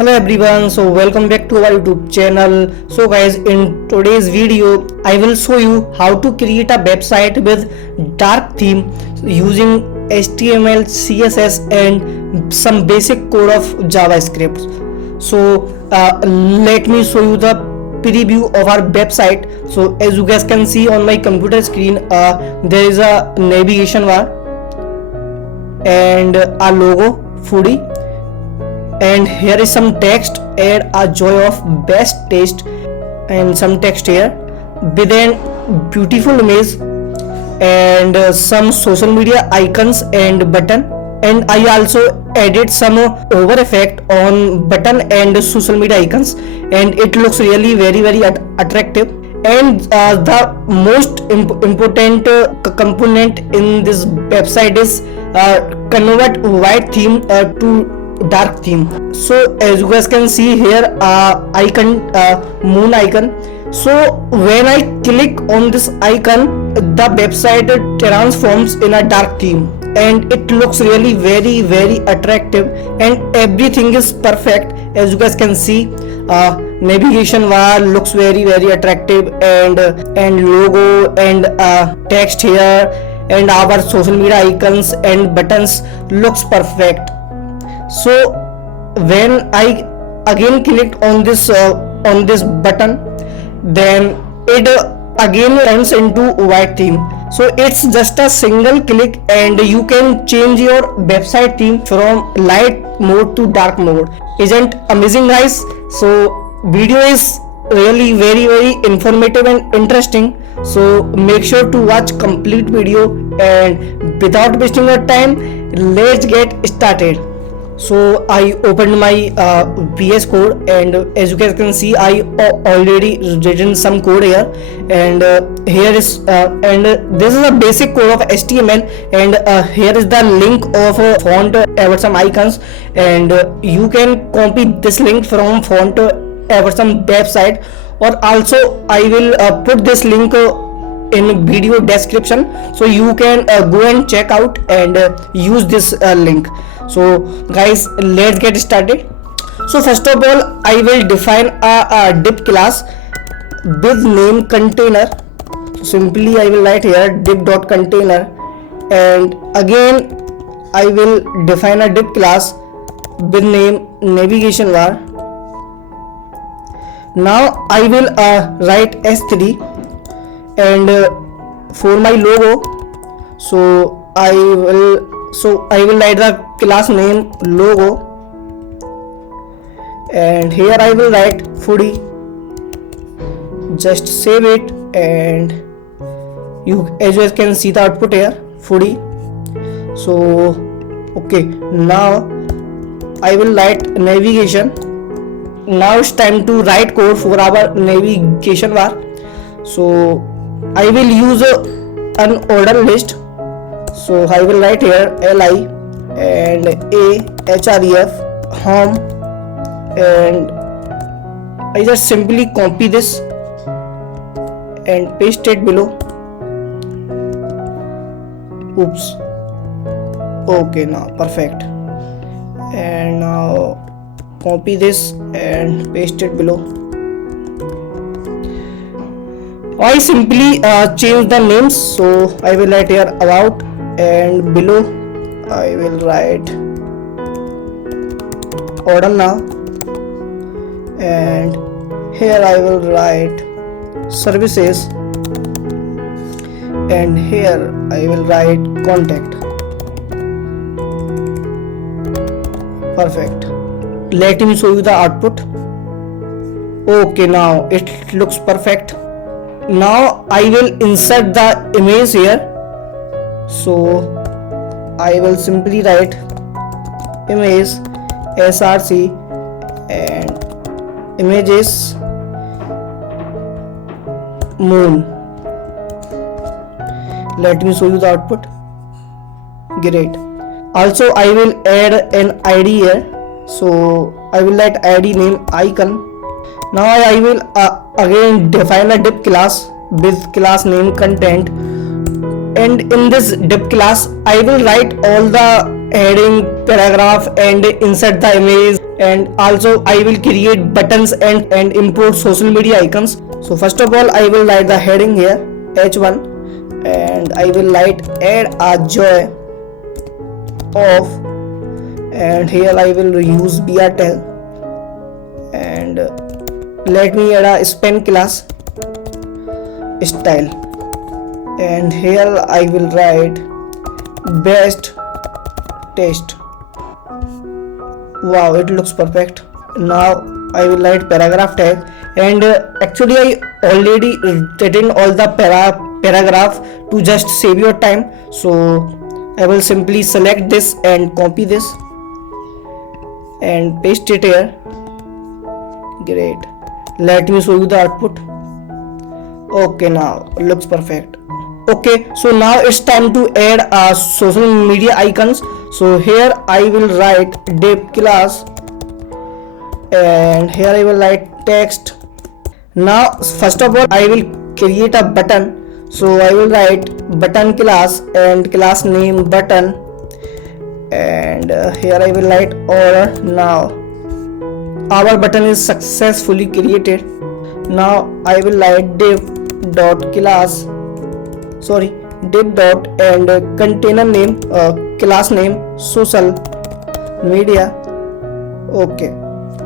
Hello everyone, so welcome back to our YouTube channel. So guys, in today's video I will show you how to create a website with dark theme using HTML, CSS and some basic code of JavaScript. So let me show you the preview of our website. So as you guys can see on my computer screen, there is a navigation bar and a logo foodie, and here is some text. Add a joy of best taste and some text here with a beautiful image and some social media icons and button, and I also added some over effect on button and social media icons, and it looks really very attractive. And the most important component in this website is convert white theme to dark theme. So as you guys can see here, icon, moon icon. So when I click on this icon, the website transforms in a dark theme and it looks really very attractive, and everything is perfect. As you guys can see, navigation bar looks very attractive, and logo and text here and our social media icons and buttons looks perfect. So when I again clicked on this button, then it again turns into white theme. So it's just a single click and you can change your website theme from light mode to dark mode. Isn't amazing, guys? So video is really very informative and interesting, so make sure to watch complete video, and without wasting your time, let's get started. So I opened my VS Code, and as you guys can see, I already written some code here, and here is and this is a basic code of HTML, and here is the link of font Eversum icons, and you can copy this link from font Eversum website, or also I will put this link in video description, so you can go and check out and use this link. So guys, let's get started. So first of all, I will define a div class with name container. So simply I will write here div.container, and again I will define a div class with name navigation bar. Now I will write s3, and for my logo, so I will write the class name logo, and here I will write foodie. Just save it, and as you can see the output here, foodie. So okay, now I will write navigation. Now it's time to write code for our navigation bar. So I will use an order list. So I will write here li and ahref home, and I just simply copy this and paste it below. Oops. Okay, now perfect. And now copy this and paste it below. I simply change the names. So I will write here about, and below I will write order now, and here I will write services, and here I will write contact. Perfect. Let me show you the output. Okay, now it looks perfect. Now I will insert the image here. So I will simply write image src, and images moon. Let me show you the output. Great. Also I will add an id here. So I will write id name icon. Now I will again define a div class with class name content, and in this div class I will write all the heading, paragraph, and insert the image and also I will create buttons and import social media icons. So first of all I will write the heading here h1, and I will write add a joy of, and here I will use brtel, and let me add a span class style, and here I will write best taste. Wow, it looks perfect. Now I will write paragraph tag, and actually I already written all the paragraph to just save your time. So I will simply select this and copy this and paste it here. Great. Let me show you the output. Okay, now looks perfect. Okay, so now it's time to add social media icons. So here I will write div class, and here I will write text. Now first of all I will create a button. So I will write button class and class name button, and here I will write order. Now our button is successfully created. Now I will write div dot class, div dot and container name, class name social media. Okay,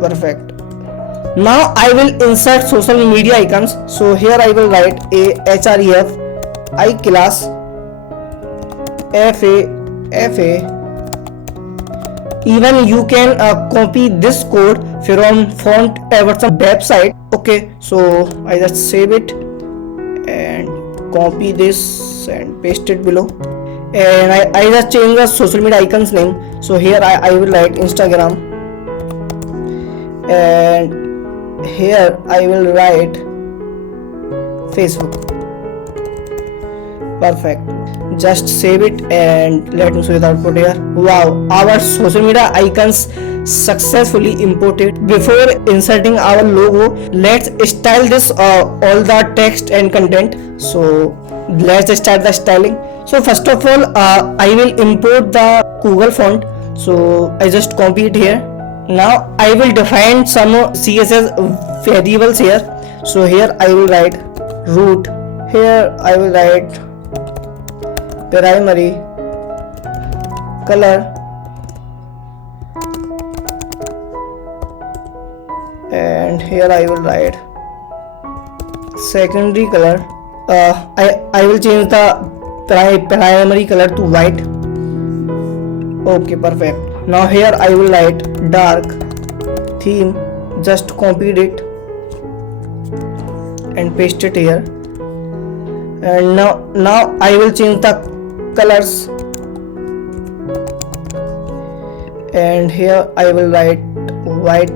perfect. Now I will insert social media icons. So here I will write a href I class fa. Even you can copy this code from Fontverse website. Okay, so I just save it and copy this and paste it below, and I just change the social media icons name. So here I will write Instagram, and here I will write Facebook. Perfect. Just save it and let me show you the output here. Wow, our social media icons successfully imported. Before inserting our logo, let's style this all the text and content. So let's start the styling. So first of all I will import the Google font. So I just copy it here. Now I will define some CSS variables here. So here I will write root, here I will write primary color, and here I will write secondary color. I will change the primary color to white. Okay, perfect. Now here I will write dark theme, just copied it and paste it here. And now I will change the colors, and here I will write white.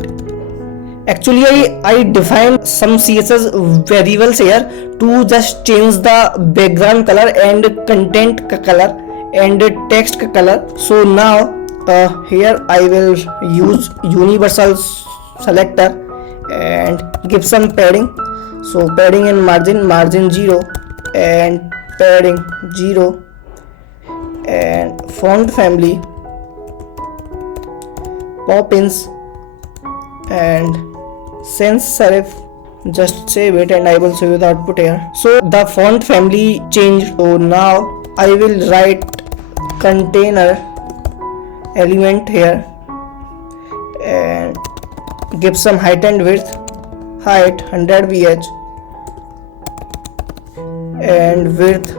Actually I define some CSS variables here to just change the background color and content color and text color. So now here I will use universal selector and give some padding. So padding and margin 0 and padding 0, and font family Poppins and sans serif. Just save it and I will show you the output here. So the font family changed. So now I will write container element here and give some height and width, height 100 vh and width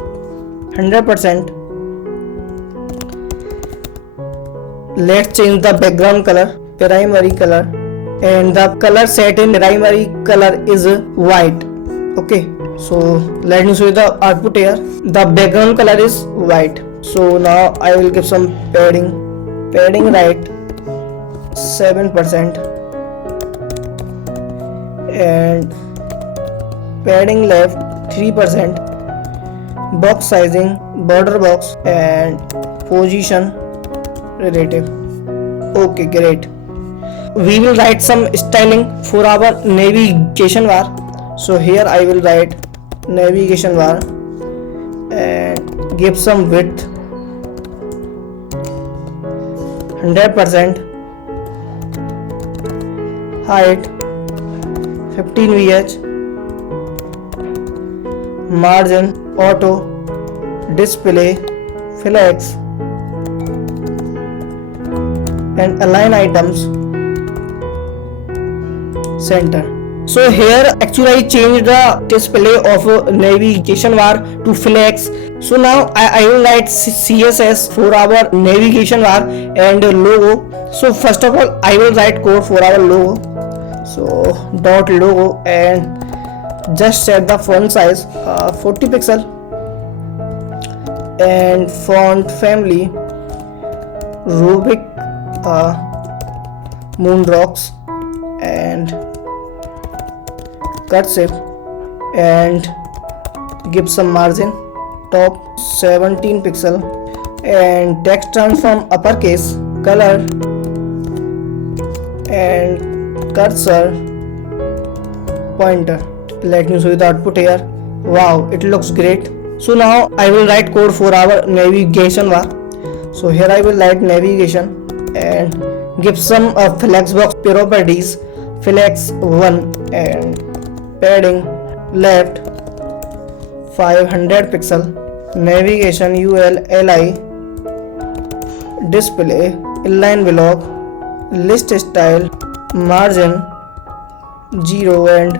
100%. Let's change the background color, primary color, and the color set in primary color is white. Okay, so let me show you the output here. The background color is white. So now I will give some padding right 7% and padding left 3%, box sizing border box and position relative. Okay, great. We will write some styling for our navigation bar. So here I will write navigation bar and give some width 100%, height 15 VH, margin auto, display flex, and align items center. So here actually I changed the display of navigation bar to flex. So now I will write CSS for our navigation bar and logo. So first of all I will write code for our logo. So dot logo, and just set the font size 40 pixel, and font family Rubik Moonrocks, and cursive, and give some margin top 17 pixel, and text transform uppercase, color, and cursor pointer. Let me show you the output here. Wow, it looks great. So now I will write code for our navigation bar. So here I will write navigation and give some flex box properties, flex 1, and padding left 500 pixel, navigation ULLI, display inline block, list style margin 0 and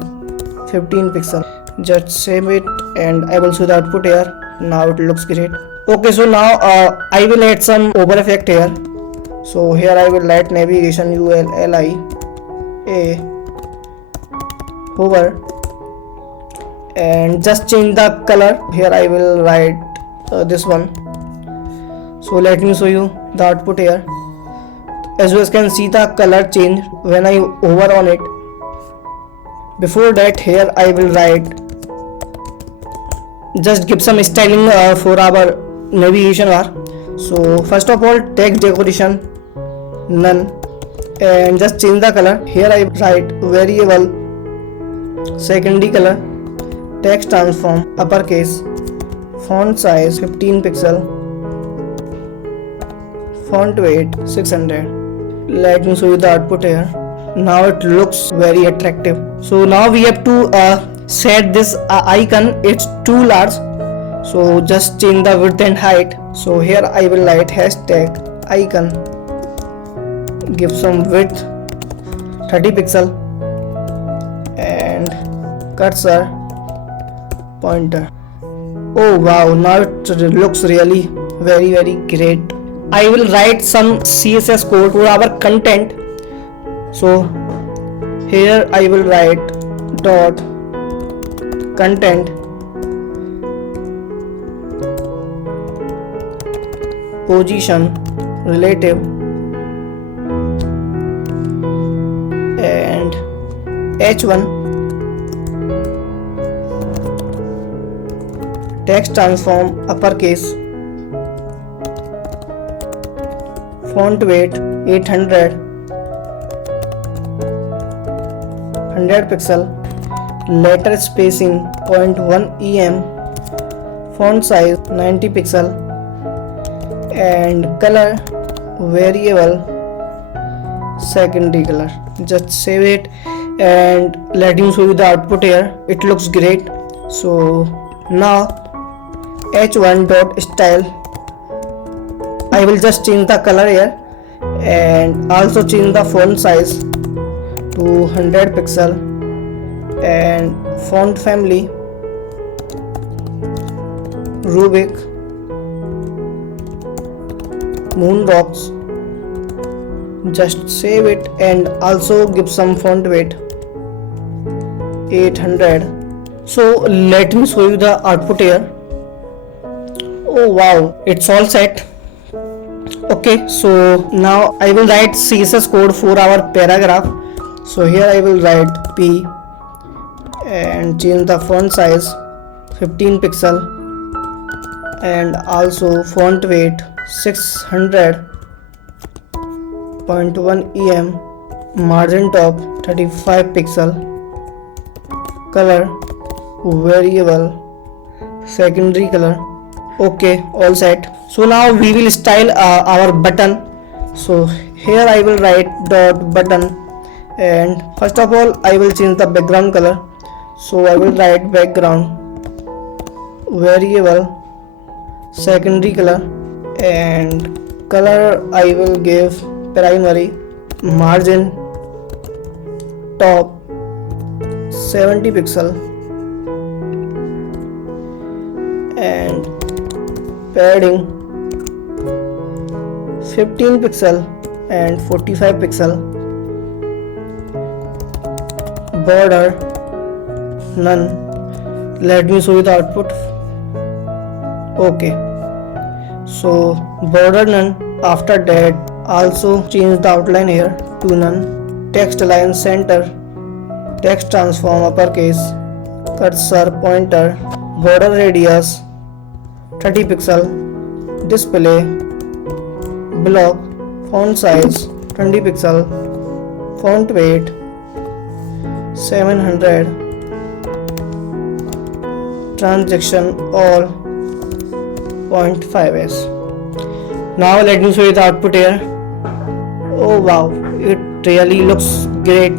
15 pixel. Just save it and I will show the output here. Now it looks great. Okay, so now I will add some over effect here. So here I will write navigation ULLI a hover, and just change the color. Here I will write this one. So let me show you the output here. As you can see, the color change when I hover on it. Before that, here I will write, just give some styling for our navigation bar. So first of all, text decoration none, and just change the color. Here I write variable secondary color, text transform uppercase, font size 15 pixel, font weight 600. Let me show you the output here. Now it looks very attractive. So now we have to set this icon. It's too large, so just change the width and height. So here I will write hashtag icon, give some width 30 pixel, and cursor pointer. Oh wow, now it looks really very great. I will write some CSS code for our content. So here I will write dot content position relative and h1 text transform uppercase, font weight 800, 100 pixel, letter spacing 0.1 em, font size 90 pixel, and color variable secondary color. Just save it and let me show you the output here. It looks great. So now h1 dot style, I will just change the color here and also change the font size to 100 pixel, and font family Rubik Moonrocks. Just save it and also give some font weight 800. So let me show you the output here. Oh wow, it's all set. Okay, so now I will write CSS code for our paragraph. So here I will write P and change the font size 15 pixel, and also font weight 600.1 em, margin top 35 pixel, color variable secondary color. Okay, all set. So now we will style our button. So here I will write dot button And first of all I will change the background color. So I will write background variable secondary color, and color I will give primary. Margin top 70 pixel and padding 15 pixel and 45 pixel. Border none. Let me show you the output. Okay, so border none. After that also change the outline here to none. Text align center, text transform uppercase, cursor pointer, border radius 30 pixel, display block, font size 20 pixel, font weight 700, transaction all 0.5s. Now let me show you the output here. Oh wow, it really looks great.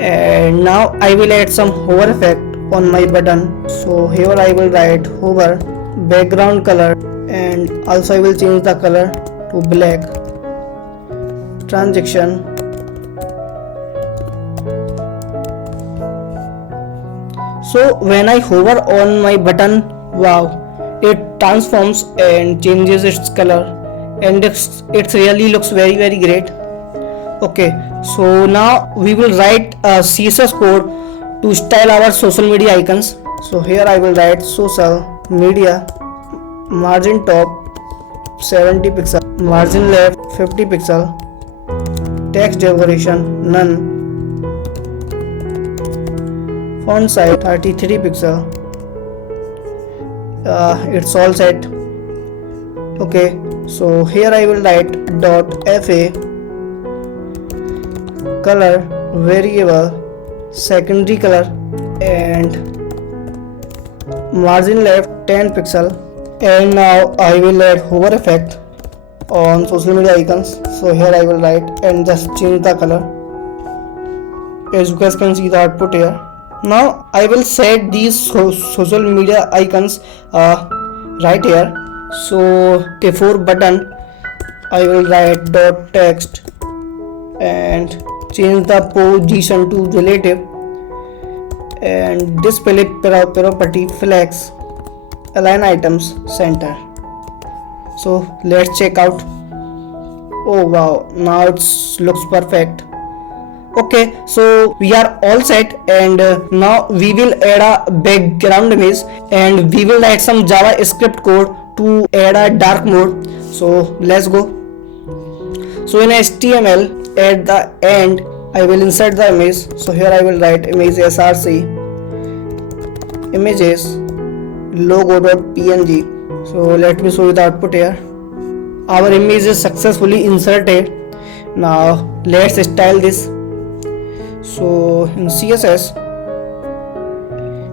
And now I will add some hover effect on my button. So here I will write hover background color, and also I will change the color to black. Transaction so when I hover on my button, wow, it transforms and changes its color, and it really looks very great. Okay, so now we will write a CSS code to style our social media icons. So here I will write social media, margin top 70 pixel, margin left 50 pixel, text decoration none, font size 33 pixel. It's all set. Okay, so here I will write .fa color variable secondary color, and margin left 10 pixel. And now I will add hover effect on social media icons. So here I will write and just change the color. As you guys can see the output here. Now I will set these social media icons right here. So for button I will write .text and change the position to relative, and display property flex align items center. So let's check out. Oh wow, now it looks perfect. Okay, so we are all set, and now we will add a background image, and we will write some JavaScript code to add a dark mode. So let's go. So in HTML at the end I will insert the image. So here I will write image src images logo.png. so let me show you the output here. Our image is successfully inserted. Now let's style this. So in CSS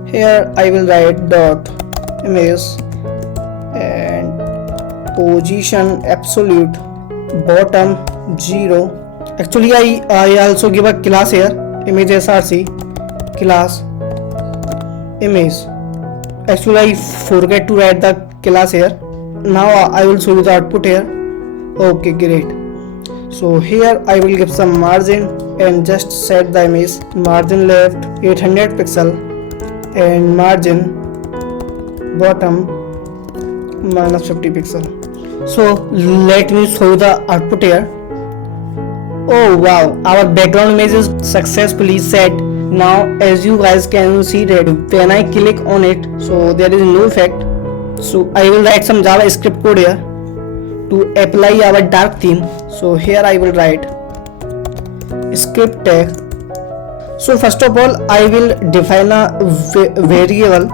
here I will write dot image and position absolute bottom 0. Actually I also give a class here, image src class image. Actually I forget to write the class here. Now I will show you the output here. Okay, great. So here I will give some margin and just set the image. Margin left 800 pixel and margin bottom minus 50 pixel. So let me show you the output here. Oh wow, our background image is successfully set. Now as you guys can see that when I click on it, so there is no effect. So I will write some JavaScript code here to apply our dark theme. So here I will write script tag. So first of all I will define a variable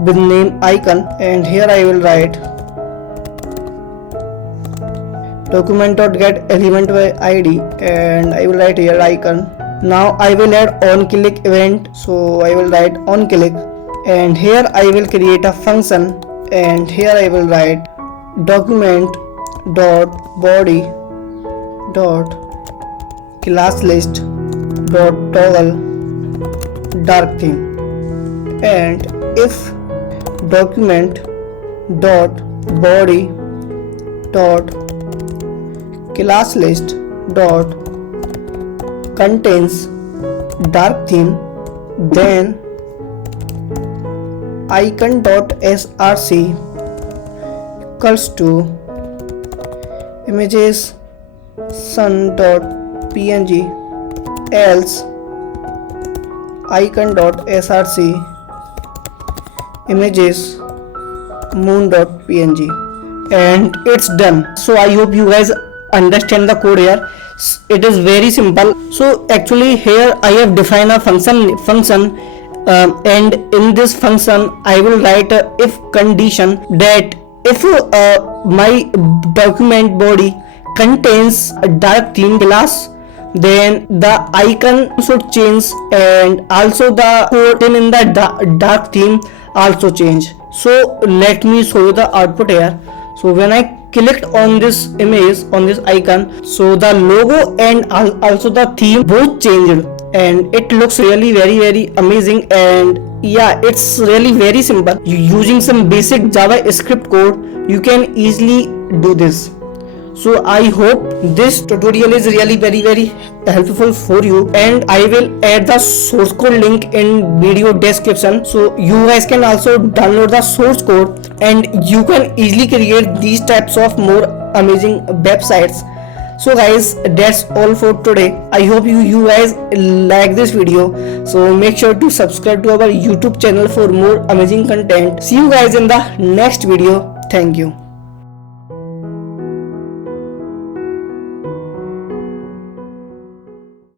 with name icon, and here I will write document.get element by id, and I will write here icon. Now I will add on click event. So I will write on click, and here I will create a function, and here I will write document dot body dot class list dot toggle dark theme, and if document dot body dot class list dot contains dark theme, then icon dot src equals to images sun dot png, else icon dot src images moon dot png, and it's done. So I hope you guys understand the code here. It is very simple. So actually here I have defined a function and in this function I will write a if condition that if my document body contains a dark theme class, then the icon should change and also the code in the dark theme also change. So let me show you the output here. So when I clicked on this image, on this icon, so the logo and also the theme both changed, and it looks really very amazing. And yeah, it's really very simple. Using some basic JavaScript code, you can easily do this. So I hope this tutorial is really very helpful for you, and I will add the source code link in video description, so you guys can also download the source code and you can easily create these types of more amazing websites. So guys, that's all for today. I hope you guys like this video, so make sure to subscribe to our YouTube channel for more amazing content. See you guys in the next video. Thank you.